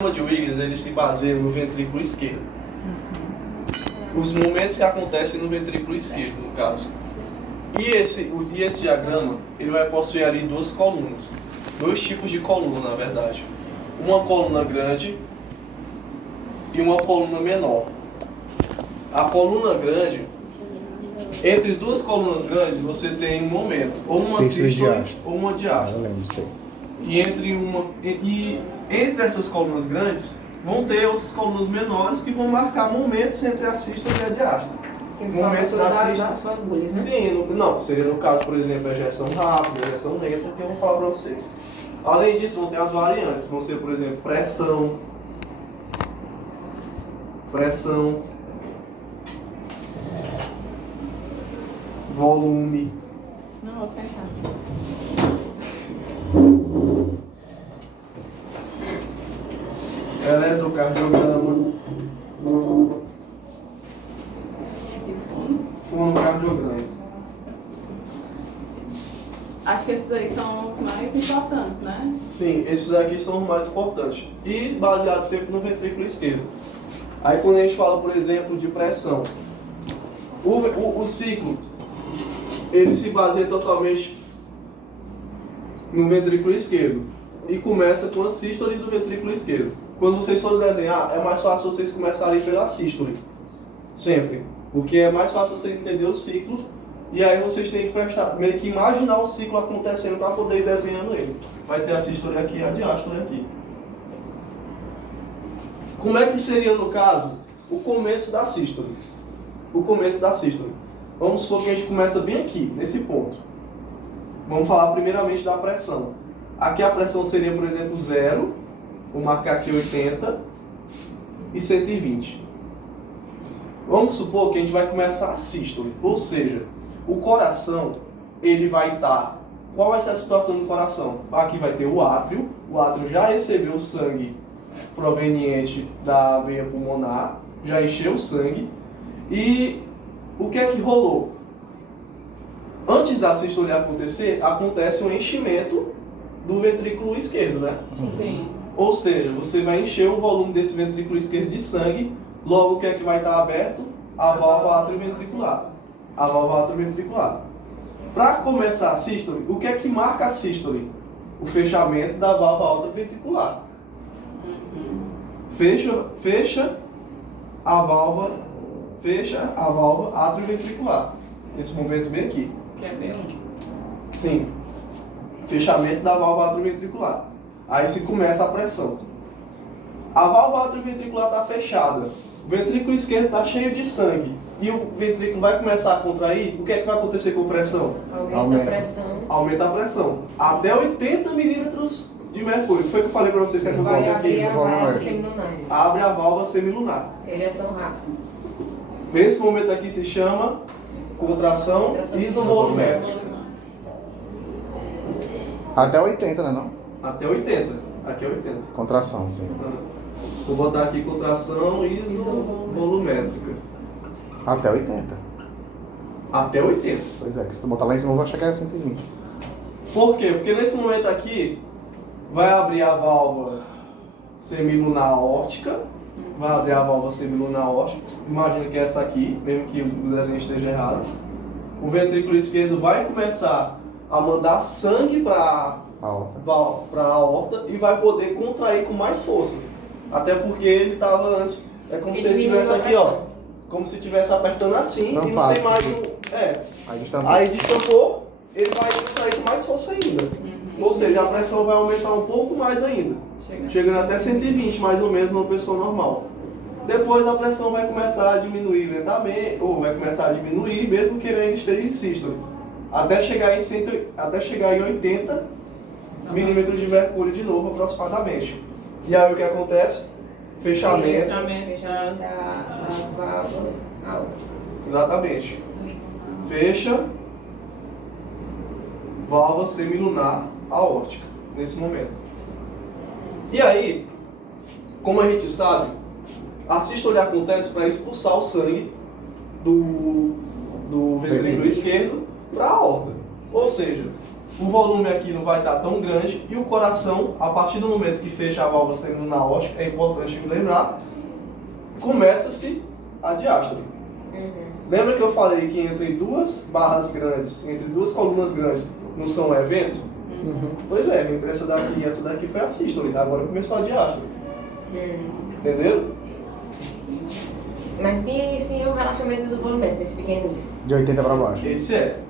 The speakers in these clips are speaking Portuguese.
De Wiggins, ele se baseia no ventrículo esquerdo. Os momentos que acontecem no ventrículo esquerdo, no caso. E esse diagrama, ele vai possuir ali duas colunas. Dois tipos de coluna, na verdade. Uma coluna grande e uma coluna menor. A coluna grande, entre duas colunas grandes, você tem um momento, ou uma sístole ou uma diástole. Eu lembro disso aí. E entre essas colunas grandes, vão ter outras colunas menores que vão marcar momentos entre a sístole e a diástole. Momentos da sístole. Né? Sim, não, seria no caso, por exemplo, a ejeção rápida, a ejeção lenta, que eu vou falar para vocês. Além disso, vão ter as variantes, vão ser, por exemplo, pressão, volume. Não, vou sentar. Eletrocardiograma, fonocardiograma. Acho que esses aí são os mais importantes, né? Sim, esses aqui são os mais importantes. E baseado sempre no ventrículo esquerdo. Aí quando a gente fala, por exemplo, de pressão, o ciclo, ele se baseia totalmente no ventrículo esquerdo. E começa com a sístole do ventrículo esquerdo. Quando vocês forem desenhar, é mais fácil vocês começarem pela sístole. Sempre. Porque é mais fácil vocês entenderem o ciclo. E aí vocês têm que meio que imaginar o ciclo acontecendo para poder ir desenhando ele. Vai ter a sístole aqui e a diástole aqui. Como é que seria, no caso, o começo da sístole? O começo da sístole. Vamos supor que a gente começa bem aqui, nesse ponto. Vamos falar primeiramente da pressão. Aqui a pressão seria, por exemplo, 0. Vou marcar aqui 80 e 120. Vamos supor que a gente vai começar a sístole, ou seja, o coração, ele vai estar... Qual vai ser a situação do coração? Aqui vai ter o átrio já recebeu o sangue proveniente da veia pulmonar, já encheu o sangue, e o que é que rolou? Antes da sístole acontecer, acontece um enchimento do ventrículo esquerdo, né? Sim. Ou seja, você vai encher o volume desse ventrículo esquerdo de sangue, logo o que é que vai estar aberto? A válvula atrioventricular. A válvula atrioventricular. Para começar a sístole, o que é que marca a sístole? O fechamento da válvula atrioventricular. Fecha a válvula atrioventricular. Nesse momento bem aqui. Que é B1. Sim. Fechamento da válvula atrioventricular. Aí se começa a pressão. A válvula atrioventricular está fechada. O ventrículo esquerdo está cheio de sangue. E o ventrículo vai começar a contrair. O que é que vai acontecer com a pressão? Aumenta a pressão. Aumenta a pressão. Até 80 milímetros de mercúrio. O que foi que eu falei para vocês que acontece aqui? Abrir a válvula semilunar. Abre a válvula semilunar. Ereção rápida. Nesse momento aqui se chama contração isovolumétrica. Até 80, né não? Até 80. Aqui é 80. Contração, sim. Vou botar aqui contração isovolumétrica. Até 80. Até 80. Pois é, que se tu botar lá em cima vai chegar a 120. Por quê? Porque nesse momento aqui vai abrir a válvula semilunar aórtica. Vai abrir a válvula semilunar aórtica. Imagina que é essa aqui, mesmo que o desenho esteja errado. O ventrículo esquerdo vai começar a mandar sangue para a aorta e vai poder contrair com mais força. Até porque ele estava antes, é como se ele estivesse aqui, ó. Como se estivesse apertando assim Não e não tem mais o... Aí destampou, ele vai contrair com mais força ainda. Ou seja, a pressão vai aumentar um pouco mais ainda. Chegando até 120 mais ou menos numa pessoa normal. Depois a pressão vai começar a diminuir lentamente, ou vai começar a diminuir mesmo que ele ainda esteja em sístole. Até chegar em 80 milímetros de mercúrio de novo aproximadamente. E aí o que acontece? Fechamento. Da válvula aórtica. Exatamente. Fecha válvula semilunar aórtica nesse momento. E aí, como a gente sabe, a sístole acontece para expulsar o sangue do ventrículo esquerdo para a aorta. Ou seja, o volume aqui não vai estar tão grande e o coração, a partir do momento que fecha a válvula semilunar aórtica, é importante lembrar, começa-se a diástole. Lembra que eu falei que entre duas barras grandes, entre duas colunas grandes, não são um evento? Pois é, entre essa daqui e essa daqui foi a sístole, agora começou a diástole. Entenderam? Mas bem assim é o relaxamento do isovolumetro, desse pequenininho. De 80 para baixo. Esse é.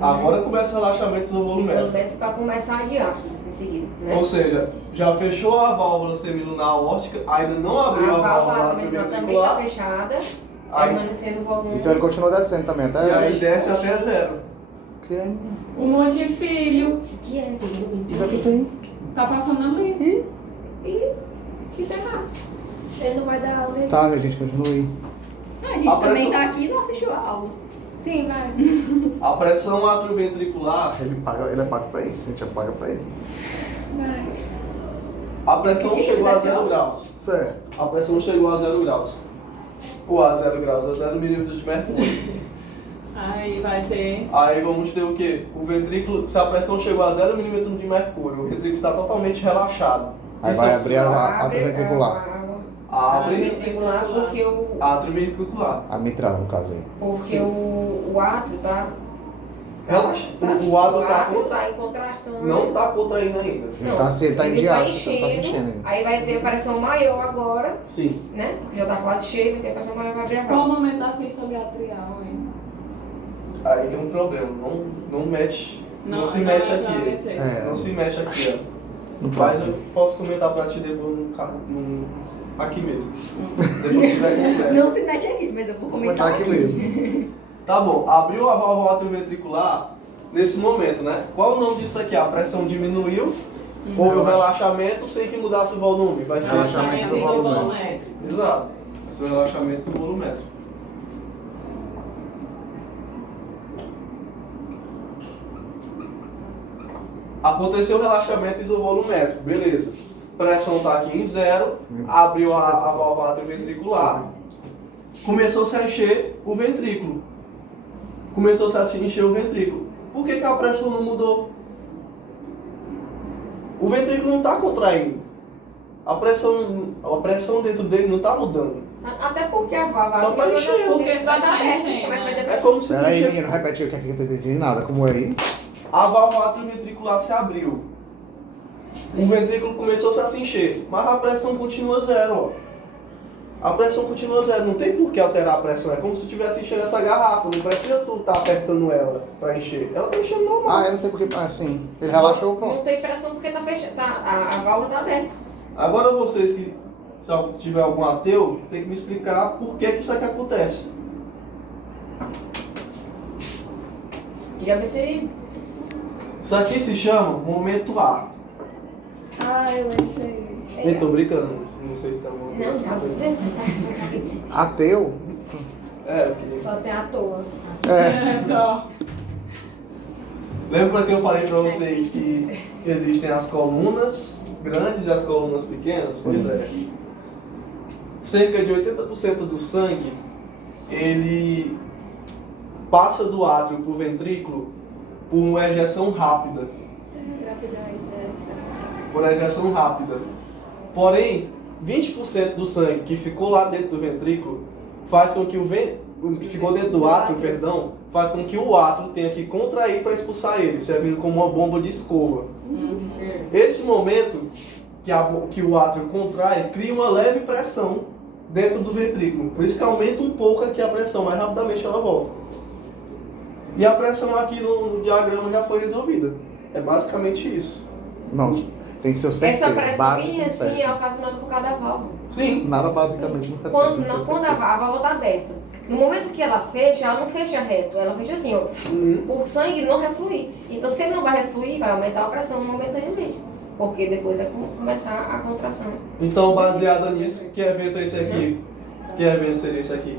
Agora Começa o relaxamento do volumétrico. isovolumetro para começar a diástole em seguida, né? Ou seja, já fechou a válvula semilunar aórtica, ainda não abriu a válvula também está atrioventricular, fechada, aí, permanecendo o volume. Então ele continua descendo também, até... e aí desce até zero. Que é? Um monte de filho. O que é? Isso aqui tem. Tá passando ali. Que tá errado. Ele não vai dar aula aí. Tá, gente, continue. A gente A também pressão- tá aqui e não assistiu a aula. Sim, vai. A pressão atrioventricular, Ele é pago pra isso, a gente é paga pra ele. Vai. a pressão Que chegou a aconteceu? 0 graus. Certo. A pressão chegou a 0 graus. Ou a 0 graus, a 0 milímetros de mercúrio. Aí vai ter. Aí vamos ter o quê? O ventrículo, se a pressão chegou a 0 milímetros de mercúrio, o ventrículo está totalmente relaxado. Aí Isso vai é um abrir sinal. a atrioventricular. Abre Ventricular, porque a atrioventricular. A mitral, no caso aí. porque o átrio tá. Relaxa. O átrio tá em contração. não está contraindo ainda. Ele tá, ele tá em ele diástole, então tá se enchendo, enchendo ainda. Aí vai ter pressão maior agora, Sim. né? Porque já tá quase cheio, vai ter pressão maior pra abrir a Qual o válvula. momento da sístole atrial, hein? Aí tem um problema. Não mete. Não se mete vai aqui. meter. É. Não se mexe aqui, ó. No Mas próximo. eu posso comentar pra ti depois aqui mesmo. Depois que tiver completo. Não se mete aqui, mas eu vou Vou comentar comentar aqui mesmo. Tá bom, abriu a válvula atrioventricular nesse momento, né? Qual o nome disso aqui? A pressão diminuiu, houve o relaxamento sem que mudasse o volume. Vai ser Relaxamento do volumétrico. Exato. Esse é o relaxamento do volumétrico. Aconteceu o relaxamento isovolumétrico, beleza. Pressão está aqui em zero, abriu a válvula atrioventricular, começou-se a encher o ventrículo. Começou-se a se encher o ventrículo. Por que a pressão não mudou? O ventrículo não está contraindo. A pressão dentro dele não está mudando. Até porque a válvula Só tá enchendo. Porque vai tá dar aberto. enchendo, Como é que vai né? ter É como se tu Peraí, enchesse... menino, repete o que é que eu não entendi nada. Como é aí? A válvula atrioventricular se abriu. O ventrículo começou a se encher, mas a pressão continua zero, ó. A pressão continua zero, não tem por que alterar a pressão. É como se estivesse enchendo essa garrafa, não precisa tu estar apertando ela para encher. Ela tá enchendo normal. Ah, eu não tem porque. Ah, sim. Ele relaxou, Não pronto. tem pressão porque tá fechado. A válvula tá aberta. Agora vocês que, se tiver algum ateu, tem que me explicar por que isso aqui acontece. Já pensei. Isso aqui se chama momento A. Ah, eu lembro isso aí. Eu tô brincando, não sei se tem alguma Não, coisa. já assim. Ateu? É, porque... Só tem à toa. É. É só. Lembra que eu falei pra vocês que existem as colunas grandes e as colunas pequenas? Pois é. Cerca de 80% do sangue, ele passa do átrio pro ventrículo por uma ejeção rápida. Por ejeção rápida. Porém, 20% do sangue que ficou lá dentro do ventrículo faz com que que ficou dentro do átrio, perdão, faz com que o átrio tenha que contrair para expulsar ele, servindo como uma bomba de escova. Esse momento que o átrio contrai cria uma leve pressão dentro do ventrículo, por isso que aumenta um pouco aqui a pressão, mas rapidamente ela volta. E a pressão aqui no diagrama já foi resolvida. É basicamente isso. Não, tem que ser o certeza. Essa pressão básico, assim é certo. ocasionada por cada válvula. Sim, Nada basicamente nunca Quando, certo. quando a válvula tá aberta. No momento que ela fecha, ela não fecha reto, ela fecha assim, ó. O sangue não refluir. Então, se ele não vai refluir, vai aumentar a pressão momentaneamente. Porque depois vai começar a contração. então baseado nisso, que evento é esse aqui? Que evento seria esse aqui?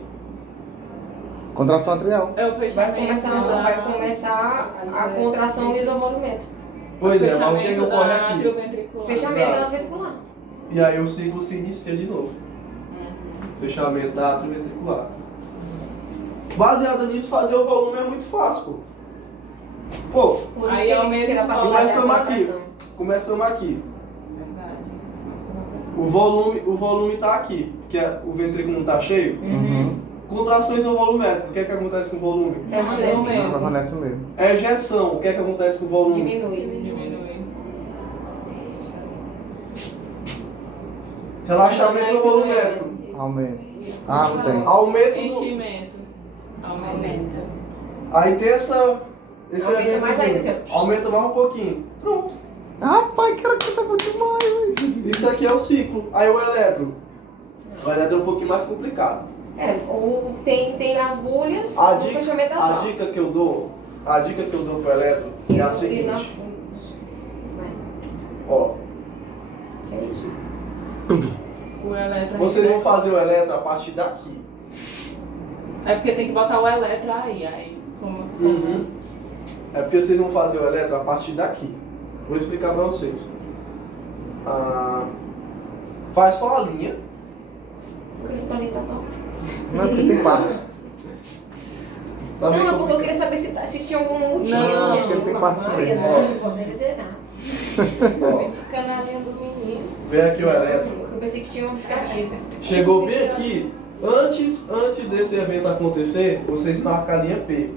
Contração atrial. É o Vai fechamento. começar a contração isovolumétrica. Pois é, mas o que ocorre aqui? Atrioventricular. Fechamento Exato. da ventricular. E aí o ciclo se inicia de novo. Fechamento da atrioventricular. Baseado nisso, fazer o volume é muito fácil, pô. Pô, Por isso Aí que é o ele disse que era mesmo pra valor. trabalhar Começamos com a aqui. pressão. começamos aqui. Verdade. O volume tá aqui, que é, o ventrículo não tá cheio. Uhum. Contrações no volumétrico, o que é que acontece com o volume? Permanece. Não mesmo. Permanece o mesmo. Ejeção, o que é que acontece com o volume? Diminui. Diminui. Relaxamento no volumétrico. Aumenta. Ah, não tem. Aumento do... Enchimento. Aumenta. Aí tem esse Aumenta mais ainda, eventozinho. assim, Aumenta mais um pouquinho. Pronto. Rapaz, cara, que tá bom demais, velho. Isso aqui é o ciclo. Aí o elétron. O elétron é um pouquinho mais complicado. Tem as bolhas A no dica, fechamento da a válvula. dica que eu dou pro elétron é a seguinte. Ó, Que é isso? O eletro. vocês vão fazer o elétron a partir daqui. É porque tem que botar o eletro aí. Como... É porque vocês vão fazer o elétron a partir daqui. Vou explicar pra vocês. Faz só a linha. O criptonita tá top. Não é porque tem partes. Tá bem Não, é porque eu complicado. queria saber se tinha algum motivo. Não, porque ele tem partes mesmo. Não posso nem dizer nada. Muito canarinha do menino. Vem aqui o elétron. Eu pensei que tinha uma justificativa. Chegou bem aqui. Antes desse evento acontecer, vocês marcam a linha P.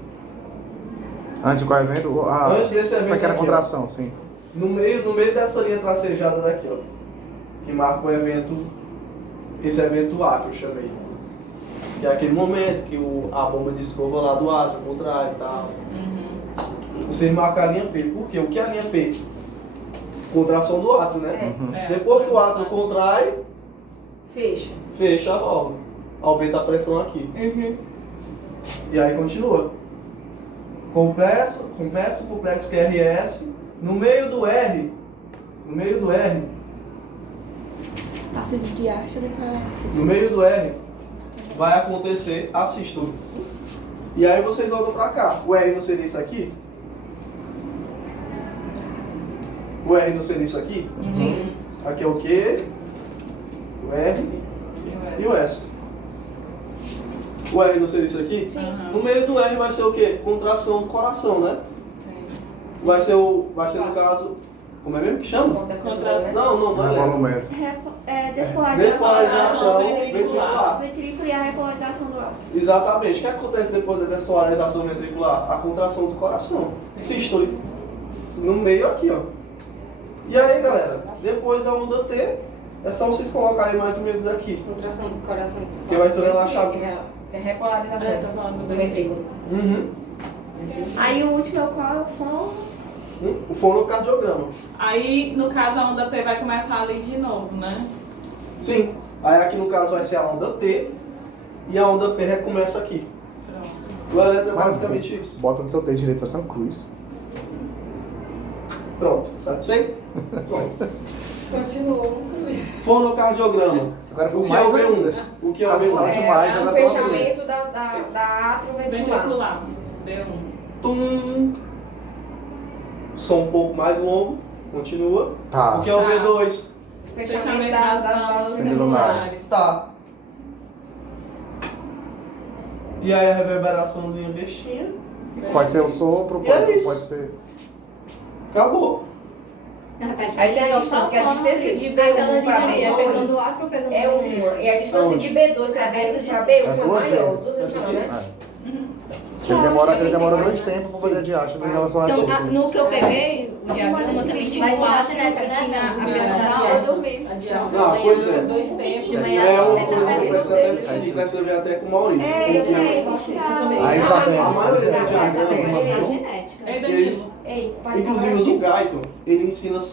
Antes de qual evento? Ah, Antes desse evento pequena aqui, ó. contração, sim. No meio dessa linha tracejada daqui, ó. Que marca o evento. Esse evento A que eu chamei. Que é aquele momento que a bomba de escova lá do átrio contrai e tal. Vocês marcam a linha P. Por quê? O que é a linha P? Contração do átrio, né? Uhum. Depois que o átrio contrai, Fecha. fecha a válvula. Aumenta a pressão aqui. Uhum. E aí continua. Complexo QRS. No meio do R, Passa de diástole para... no meio do R, vai acontecer a sístole. E aí vocês voltam pra cá. O R não seria isso aqui? O R não seria isso aqui? Uhum. Aqui é o Q, o R e o S. O R não seria isso aqui? No meio do R vai ser o quê? Contração do coração, né? Vai ser no caso... Como é mesmo que chama? Contração. Não Não é é. volumétrico. Despolarização ventricular. ventricular. Ventrículo e a repolarização do ar. Exatamente. O que acontece depois da despolarização ventricular? A contração do coração. Sístole. No meio aqui, ó. E aí, galera, depois da onda T, é só vocês colocarem mais ou menos aqui. Contração do coração. Que vai ser relaxado. É repolarização Tá falando do ventrículo. Aí o último é o qual? É o fono. O fonocardiograma. Aí, no caso, a onda P vai começar ali de novo, né? Sim. Aí aqui no caso vai ser a onda T e a onda P recomeça aqui. Pronto. O eletro é basicamente isso. Bota no teu dedo direito, parece um cruz. Pronto. Satisfeito? Pronto. Continuou. Fonocardiograma. Agora O foi que é o mais V1? ainda. O que é o Tá V1? falando demais, É o né? fechamento da átrio ventricular. Ventricular. B1. Tum. Som um pouco mais longo. Continua. Tá. O que é o Tá. V2? Fechamento das válvulas Semilunares. ventriculares. Tá. E aí a reverberaçãozinha bestinha. Pode ser o sopro, E é isso. pode ser. Acabou. Aí tem a distância, que é a distância de B1 para É pegando o B2 átrio ou pegando é o uma. ventrículo? E a distância de B2 para B1 É é duas maior. vezes. Duas vezes maior, né? Ele demora 2 tempos pra fazer a diástole em relação a Então, sopro. no que eu peguei, o diagrama também tinha Mas o na átrio, genética, tinha a né? pressão. Eu dormi. Pois é. Dois tempos. De manhã, É uma você coisa que tá a gente precisa ver até com o Maurício. É, eu porque sei. A Isabela. A maioria dos É diagramas, genética. Ei, eles, Danilo. Ei, para inclusive o do Gaito, ele ensina só